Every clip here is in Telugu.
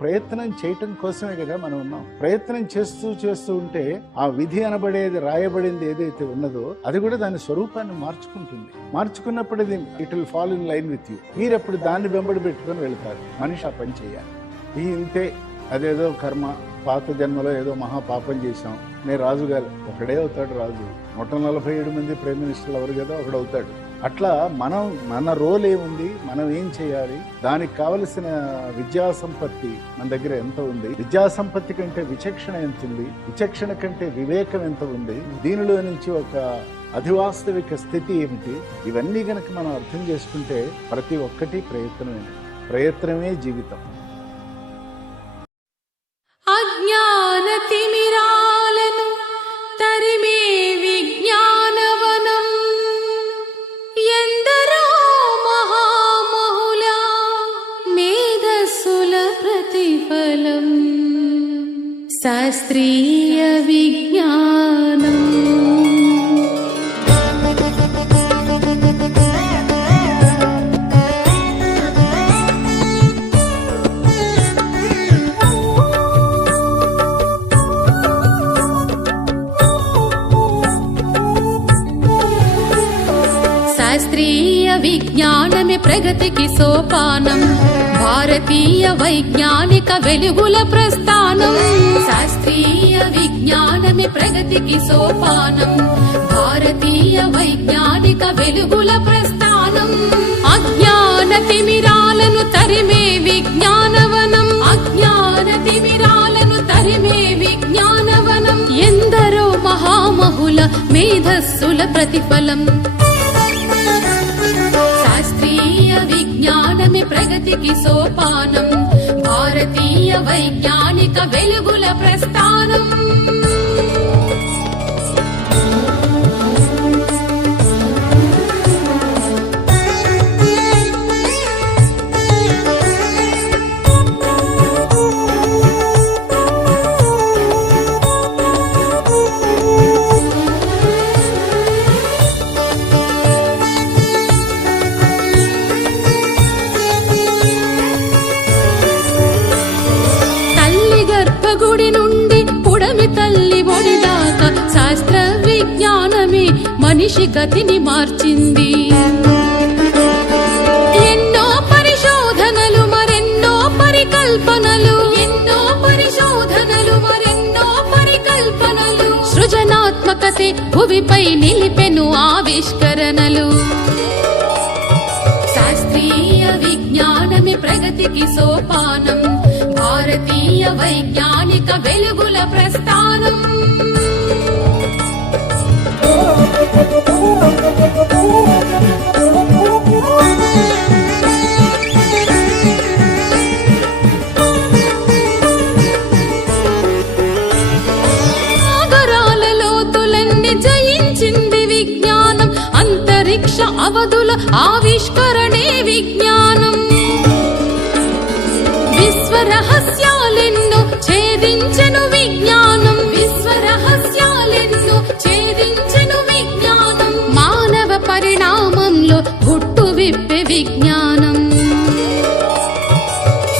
ప్రయత్నం చేయటం కోసమే కదా మనం ఉన్నాం. ప్రయత్నం చేస్తూ ఉంటే ఆ విధి అనబడేది, రాయబడింది ఏదైతే ఉన్నదో అది కూడా దాని స్వరూపాన్ని మార్చుకుంటుంది. మార్చుకున్నప్పుడు ఇది it will fall in line with you. మీరు అప్పుడు దాన్ని వెంబడి పెట్టుకొని వెళ్తారు. మనిషి ఆ పని చేయాలి. ఇంతే, అదేదో కర్మ, పాత జన్మలో ఏదో మహాపాపం చేశాం, నేను రాజుగారు ఒకడే అవుతాడు రాజు. 147 మంది ప్రైమ్ మినిస్టర్లు ఎవరు కదా ఒకడవుతాడు. అట్లా మన రోల్ ఏముంది, మనం ఏం చేయాలి, దానికి కావలసిన విద్యా సంపత్తి మన దగ్గర ఎంత ఉంది, విద్యా సంపత్తి కంటే విచక్షణ ఎంత ఉంది, విచక్షణ కంటే వివేకం ఎంత ఉంది, దీనిలో నుంచి ఒక అధివాస్తవిక స్థితి ఏమిటి, ఇవన్నీ గనక మనం అర్థం చేసుకుంటే ప్రతి ఒక్కటి ప్రయత్నమే జీవితం. అజ్ఞానతిమిరాలను తరిమే విజ్ఞానవనం, ఎందరో మహామహుల మేధస్సుల ప్రతిఫలం శాస్త్రీయ విజ్ఞానం. శాస్త్రీయ విజ్ఞానమే ప్రగతికి సోపానం, భారతీయ వైజ్ఞానిక వెలుగుల ప్రస్థానం. శాస్త్రీయ విజ్ఞానమే ప్రగతికి సోపానం, భారతీయ వైజ్ఞానిక వెలుగుల ప్రస్థానం. అజ్ఞాన తిమిరాలను తరిమే విజ్ఞానవనం, అజ్ఞాన తిమిరాలను తరిమే విజ్ఞానవనం, ఎందరో మహామహుల మేధస్సుల ప్రతిఫలం శాస్త్రీయ విజ్ఞానమే ప్రగతికి సోపానం, భారతీయ వైజ్ఞానిక వెలుగుల ప్రస్థానం. గుడి నుండి పుడమి తల్లి ఒడి దాకా శాస్త్ర విజ్ఞానమే మనిషి గతిని మార్చింది. ఎన్నో పరిశోధనలు మరెన్నో పరికల్పనలు, ఎన్నో పరిశోధనలు మరెన్నో పరికల్పనలు, సృజనాత్మకతే భువిపై నిలిపెను ఆవిష్కరణలు. శాస్త్రీయ విజ్ఞానమే ప్రగతికి సోపానం, భారతీయ వైజ్ఞానిక వెలుగుల ప్రస్థానం. సాగరాల లోతులన్నీ జయించింది విజ్ఞానం, అంతరిక్ష అవధుల ఆవిష్కరణే విజ్ఞానం. విశ్వరహస్యాలెన్నో ఛేదించెను విజ్ఞానం, విశ్వరహస్యాలెన్నో ఛేదించెను విజ్ఞానం. మానవ పరిణామంలో గుట్టు విప్పే విజ్ఞానం.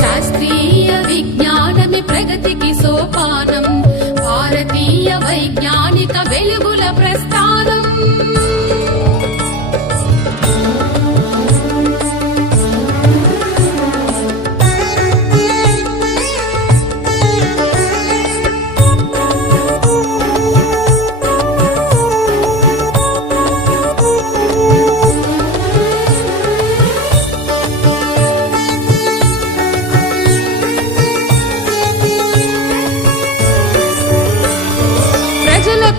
శాస్త్రీయ విజ్ఞానమే ప్రగతికి సోపానం, భారతీయ వైజ్ఞానిక వెలుగుల ప్రస్థానం.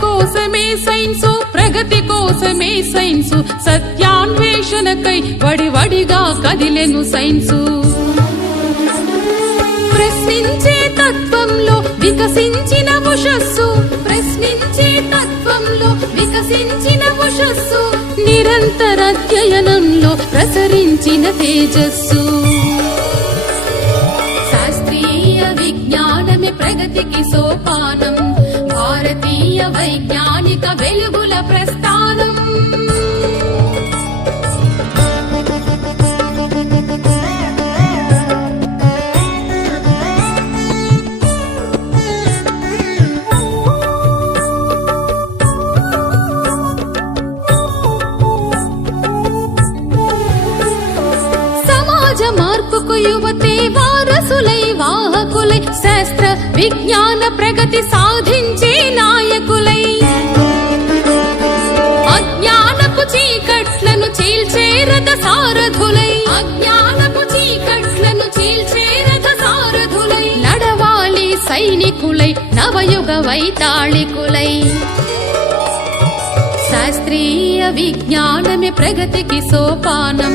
కోసమే సైన్సు, ప్రగతి కోసమే సైన్సు, సత్యాన్వేషణకై వడివడిగా కదిలెను సైన్సు. ప్రశ్నించే తత్వంలో వికసించిన ఉషస్సు, ప్రశ్నించే తత్వంలో వికసించిన ఉషస్సు, నిరంతర అధ్యయనంలో ప్రసరించిన తేజస్సు. శాస్త్రీయ విజ్ఞానమే ప్రగతికి సోపానం, భారతీయ వైజ్ఞానిక వెలుగుల ప్రస్థానం. శాస్త్ర విజ్ఞాన ప్రగతి సాధించే నాయకులై అజ్ఞానపు చీకట్లను చీల్చే రథ సారథులై అజ్ఞానపు చీకట్లను చీల్చే రథ సారథులై నడవాలి సైనికులై నవయుగ వైతాళికులై శాస్త్రీయ విజ్ఞానమే ప్రగతికి సోపానం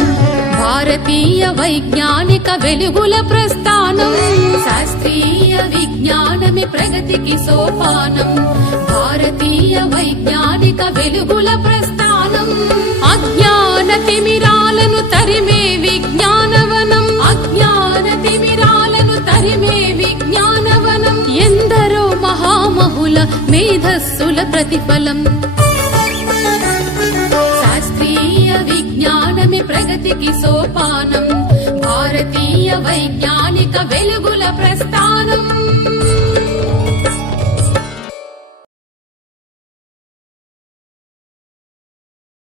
భారతీయ వైజ్ఞానిక వెలుగుల ప్రస్థానం శాస్త్రీయ విజ్ఞానమే ప్రగతికి సోపానం భారతీయ వైజ్ఞానిక వెలుగుల ప్రస్థానం అజ్ఞాన తిమిరాలను తరిమే విజ్ఞానవనం అజ్ఞాన తిమిరాలను తరిమే విజ్ఞానవనం ఎందరో మహామహుల మేధస్సుల ప్రతిఫలం శాస్త్రీయ విజ్ఞానమే ప్రగతికి సోపానం భారతీయ వైజ్ఞానిక వెలుగుల ప్రస్థానం